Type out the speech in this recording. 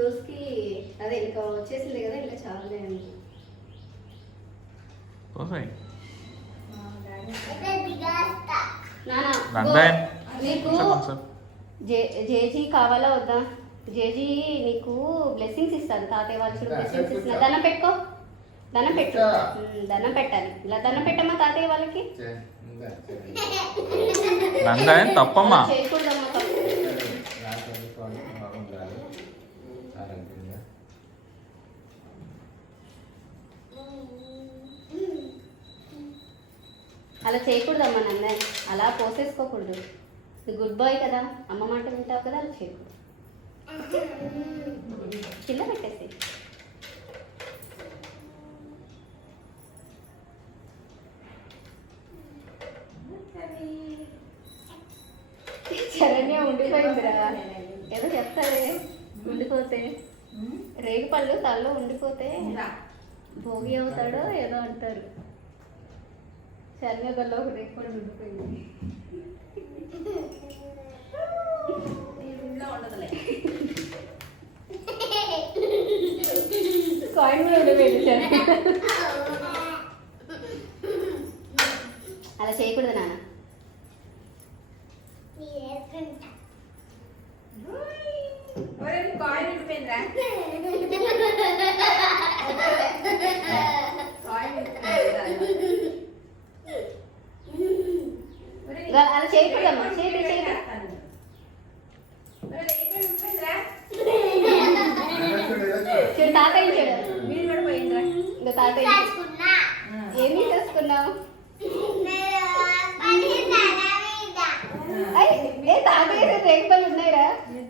రోజుకి అదే ఇంకా వచ్చేసింది కదా ఇంకా చాలే అని నీకు జేజీ కావాలా వద్దా? జేజీ నీకు బ్లెస్సింగ్స్ ఇస్తాను. తాతయ్య వాళ్ళు చూడు బ్లెస్సింగ్స్ ఇస్తున్నా. దండం పెట్టుకో, దండం పెట్టు, దండం పెట్టాలి. ఇలా దండం పెట్టమ్మా తాతయ్య వాళ్ళకి. తప్పమ్మా చేయకూడదమ్మా తప్పు. అలా చేయకూడదమ్మా నందని, అలా పోసేసుకోకూడదు. గుడ్ బాయ్ కదా, అమ్మ మాట వింటావు కదా, అలా చేయకూడదు. కింద పెట్టేసి శరణ్య ఉండిపోయిందిరా. ఏదో చెప్తారే ఉండిపోతే, రేగి పళ్ళు తలలో ఉండిపోతే భోగి అవుతాడో ఏదో అంటారు. శరణ్య గల్లో ఒక రేగి పళ్ళు ఉండిపోయింది. కాయిన్ కూడా ఉండిపోయింది సార్. అలా చేయకూడదు నాన్న. అలా చేయకూడదమ్మా. తాతయ్య చేయడు. ఇంకా తాతయ్య ఏమీ చేసుకున్నావు? తాతయ్య రేగిపళ్ళు ఉన్నాయిరా.